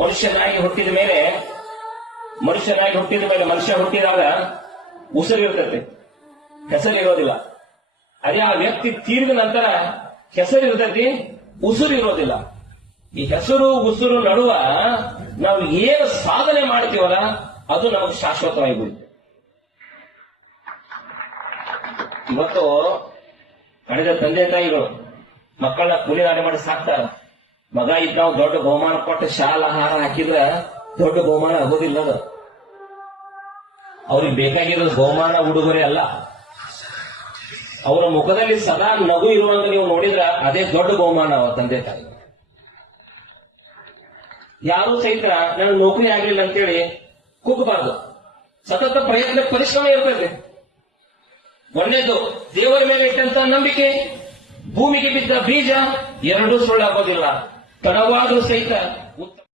ಮನುಷ್ಯನಾಗಿ ಹುಟ್ಟಿದ ಮೇಲೆ ಮನುಷ್ಯ ಹುಟ್ಟಿದಾಗ ಉಸಿರಿರ್ತೈತೆ, ಹೆಸರಿರೋದಿಲ್ಲ. ಅದೇ ಆ ವ್ಯಕ್ತಿ ತೀರಿದ ನಂತರ ಹೆಸರಿರ್ತೈತಿ, ಉಸಿರು ಇರೋದಿಲ್ಲ. ಈ ಹೆಸರು ಉಸಿರು ನಡುವ ನಾವು ಏನು ಸಾಧನೆ ಮಾಡ್ತೀವಲ್ಲ ಅದು ನಮಗೆ ಶಾಶ್ವತವಾಗಿ ಬಿಡುತ್ತೆ. ಇವತ್ತು ಕಳೆದ ತಂದೆ ತಾಯಿಗಳು ಮಕ್ಕಳನ್ನ ಕೂಲಿನಾಡೆ ಮಾಡಿ ಸಾಕ್ತಾರ. ಮಗ ಇದ್ದ ನಾವು ದೊಡ್ಡ ಬಹುಮಾನ ಕೊಟ್ಟು ಶಾಲಾ ಆಹಾರ ಹಾಕಿದ್ರೆ ದೊಡ್ಡ ಬಹುಮಾನ ಆಗೋದಿಲ್ಲ. ಅದು ಅವ್ರಿಗೆ ಬೇಕಾಗಿರೋದು ಬಹುಮಾನ ಉಡುಗೊರೆ ಅಲ್ಲ. ಅವರ ಮುಖದಲ್ಲಿ ಸದಾ ನಗು ಇರುವಂತ ನೀವು ನೋಡಿದ್ರ ಅದೇ ದೊಡ್ಡ ಬಹುಮಾನ ಅವ ತಂದೆ ತಾಯಿ. ಯಾರು ಸಹಿತ ನನ್ನ ನೌಕರಿ ಆಗ್ಲಿಲ್ಲ ಅಂತೇಳಿ ಕುಗ್ಗಬಾರ್ದು. ಸತತ ಪ್ರಯತ್ನ ಪರಿಶ್ರಮ ಇರ್ತದೆ. ಒಂದೇದು ದೇವರ ಮೇಲೆ ಇಟ್ಟಂತ ನಂಬಿಕೆ, ಭೂಮಿಗೆ ಬಿದ್ದ ಬೀಜ ಎರಡೂ ಸುಳ್ಳಾಗೋದಿಲ್ಲ. ತಡವಾದ್ರೂ ಸಹಿತ